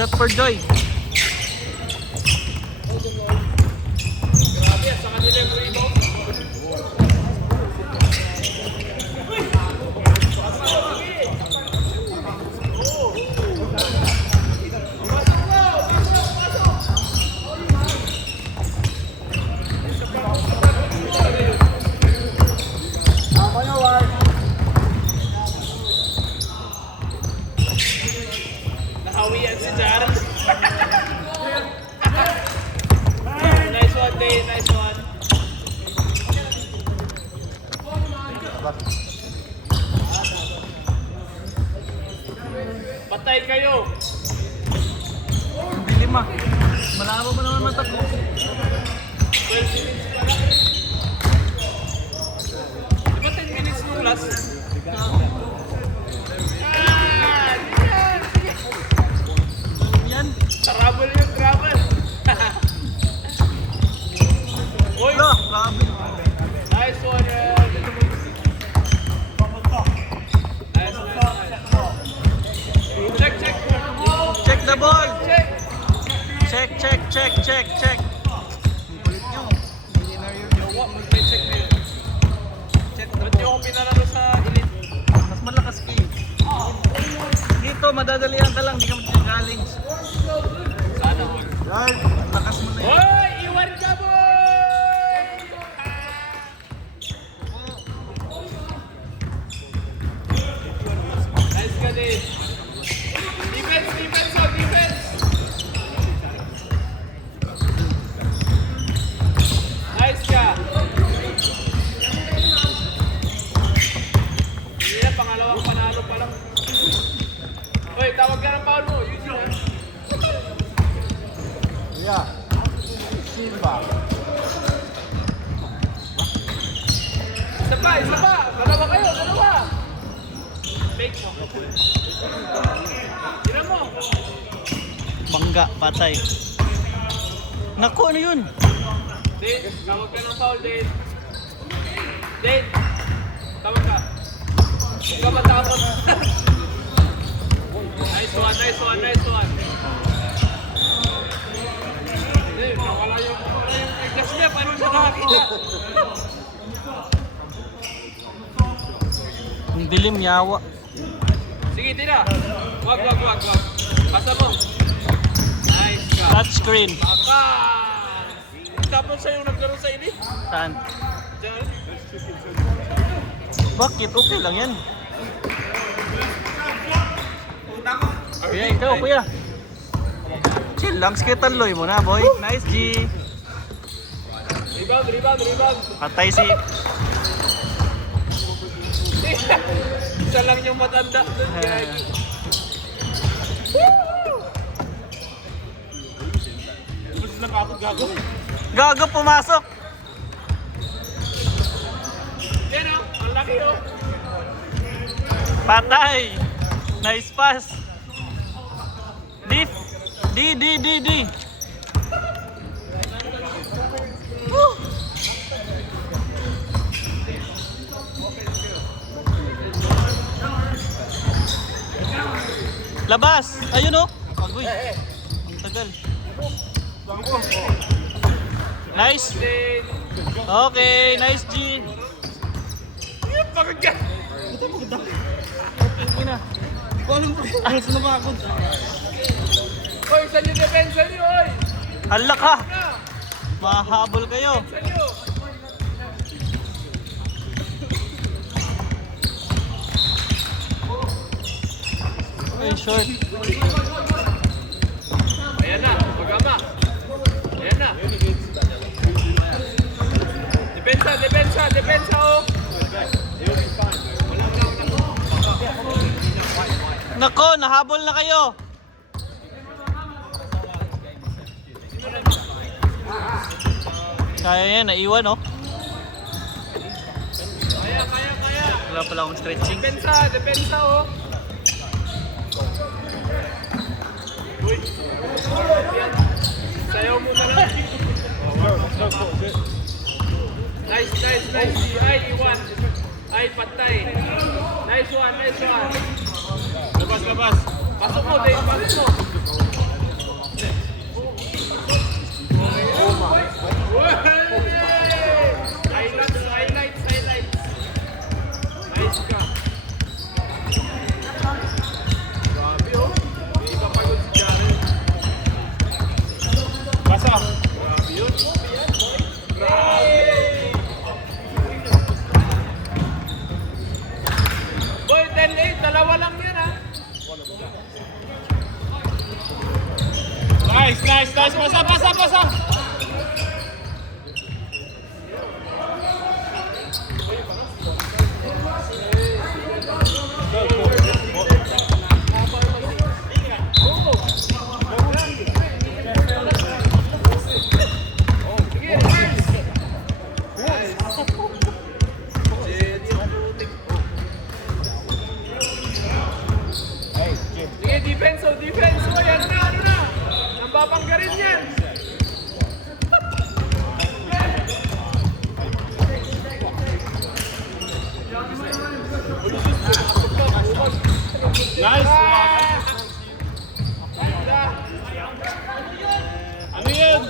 Shot for Joy. Grabe, sa kanila yung rebound. Nahawian si Jared. Nice one, Dave. Nice one. Patay kayo. Ang dilim ah. Malabo mo naman mata ko. 12 minutes pa lang. Di ba 10 minutes nung last? Yan. Trouble yung trouble. Uy! Wala, grabe. Nice one, Nice. Check, check. Check the ball. Check. Check. Ang kulit nyo. Yawa, mag-check na yun. Ba't nyo akong pinalaro sa elite? Mas malakas kayo. Dito, madadalihan ka lang. Hindi ka matagaling. Sana. Yan, lakas mo na yan. Hoy! Iwan ka, boy! Nice ka din. Defense, defense. Nice ka. Hindi na, pangalawang panalo pa lang. Hoy, tawag ka ng foul mo. Use yun, ha? Yeah. Simba. Isa pa. Dalawa kayo, dalawa. Fake mo. Tira mo. Bangga, patay. Naku, ano yun? Dave, tawag ka ng foul, Dave. Dave, tawag ka. Huwag ka matapos. Nice one. Dave, nawala yung gas niya. Paano siya nakakita? Ang dilim, yawa. Sige, tira. Wag. Pasa mo. Nice ka. Touchscreen. Aka! Tapos sa'yo naglaro sa ini? Saan? Diyan. Bakit? Okay lang yan. Kuya, ikaw, kuya. Chill lang, skitaloy mo na, boy. Nice, G. Rebound. Patay si... Isa lang yung matanda. Gusto lang ako gago. Gago, pumasok. Yan o, ang laki o. Patay. Nice pass. D. Woo. Labas. Ayun oh. Agoy. Ang tagal. Nice. Okay, nice G. Pagod ka. Ina. Alas na ba ako? Oy, saan yung depensa niyo, oy? Hala ka. Mahabol kayo. Saan niyo? Okay, short. Ayan na, pag-ama. Ayan na. Depensa o. Nako, nahabol na kayo. Kaya yan, naiwan oh. Kaya. Wala pala akong stretching. Depensa o. Uy. Sayaw mo na lang. Nice. Ay, iwan. Ay, patay. Nice one. Labas. Pasok mo, Dave. Pasok mo. Busy ka. Grabe oh. Hindi ka pagod si Jaren. Basa. Grabe yun. Grabe. Boy, 10-8. Dalawa lang yan ha. Nice. Basa. Sige, defense. O, yan na, ano na. Nambabangga rin yan. Nice. Ano yun?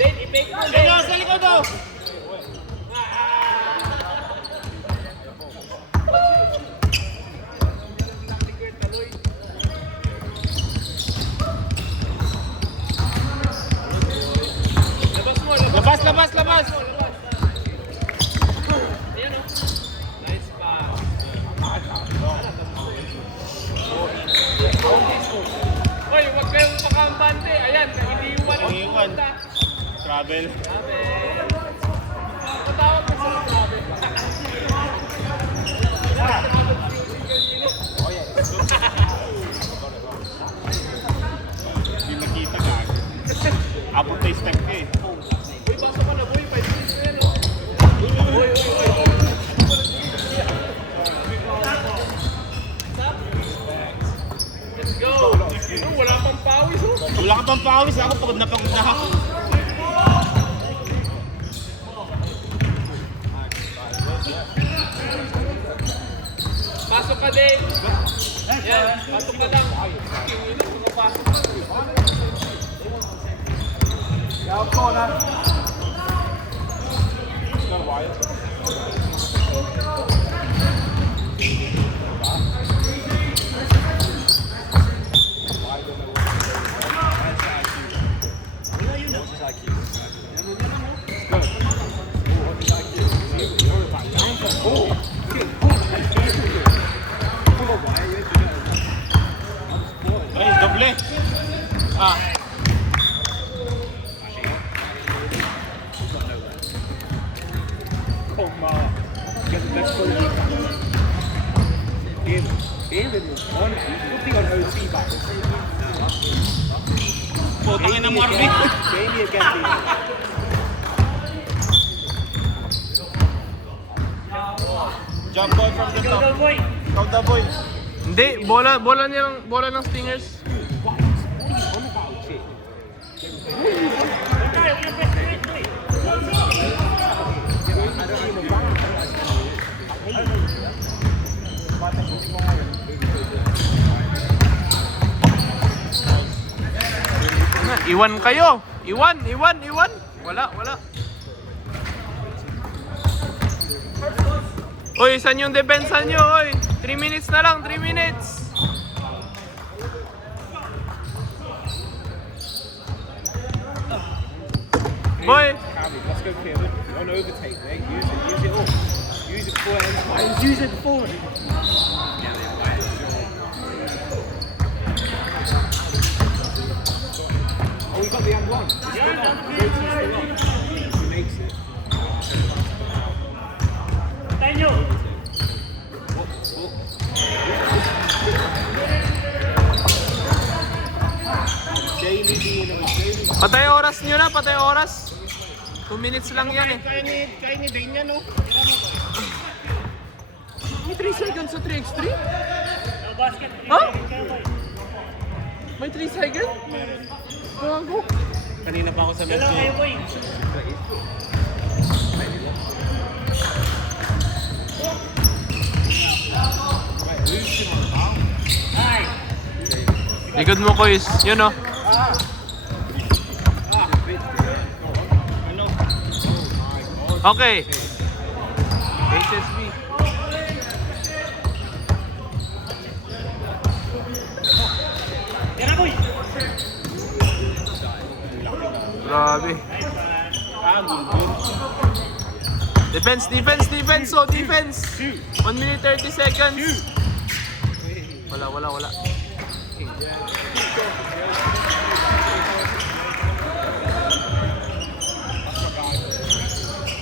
Then, i-fake mo. Dito, sa likod oh. Labas. Ayan o. Nice pass. Hoy, huwag kayong pakambante. Ayan, hindi iwan ang Iwan. punta. Travel. Grabe. Matawag ko sa grabe. Hindi makita ka. Abot na step ka eh. Uy, pasok ka na, boy. 5 minutes na yan o. Uy. Let's go. Wala pang pawis o. Wala ka pang pawis. Ako pagod na ako. Pasok ka din. Yan, pasok ka lang. Pasok ka. Down corner. Ay, doble. Putangin ng Marvin. Jump ball from the top. From the boy. Hindi, bola ng Stingers. Iwan kayo. Iwan. Wala. Oy, saan yung depensa nyo? Oy, 3 minutes na lang, 3 minutes. Boy, Let's go clear. On overtake, mate. Use it all. Use it before it ends. Use it before. Oh, we got the end one. He makes it. Jamie being a patay oras nyo na, patay oras. 2 minutes lang yan eh. Kaya ni Dane yan, no? May 3 seconds sa 3x3? Ha? May 3 seconds? Gago. Kanina pa ako sa medyo. Likod mo, Kois. Yun oh. Okay. HSB. Defense, defense, defense. So, defense. 1 minute 30 seconds. Wala.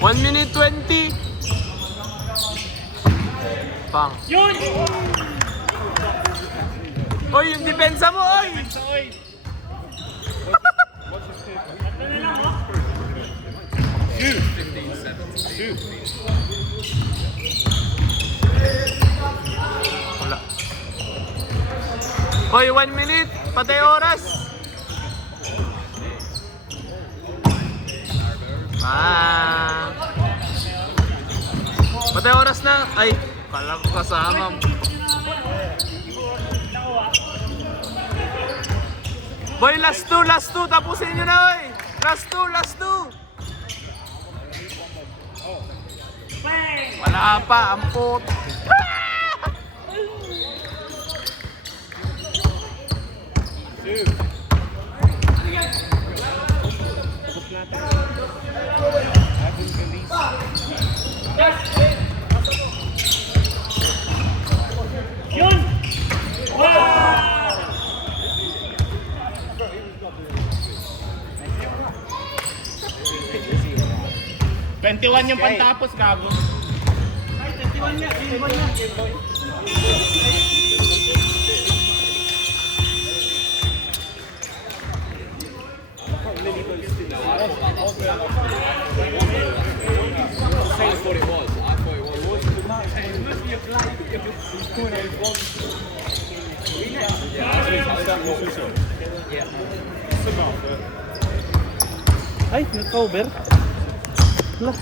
1 minute 20. Pang. Yun! Oy, yung depensa mo, oy! Wala. Oy, 1 minute. Patay oras. Patay oras na. Ay, kala ko kasama. Boy, last two. Tapusin nyo na, oy. Last two. Wala pa, ampot. Yun! Wow! 21 yung pantapos, gago. Ay, 21 niya. Ay, nag-cover. Wala.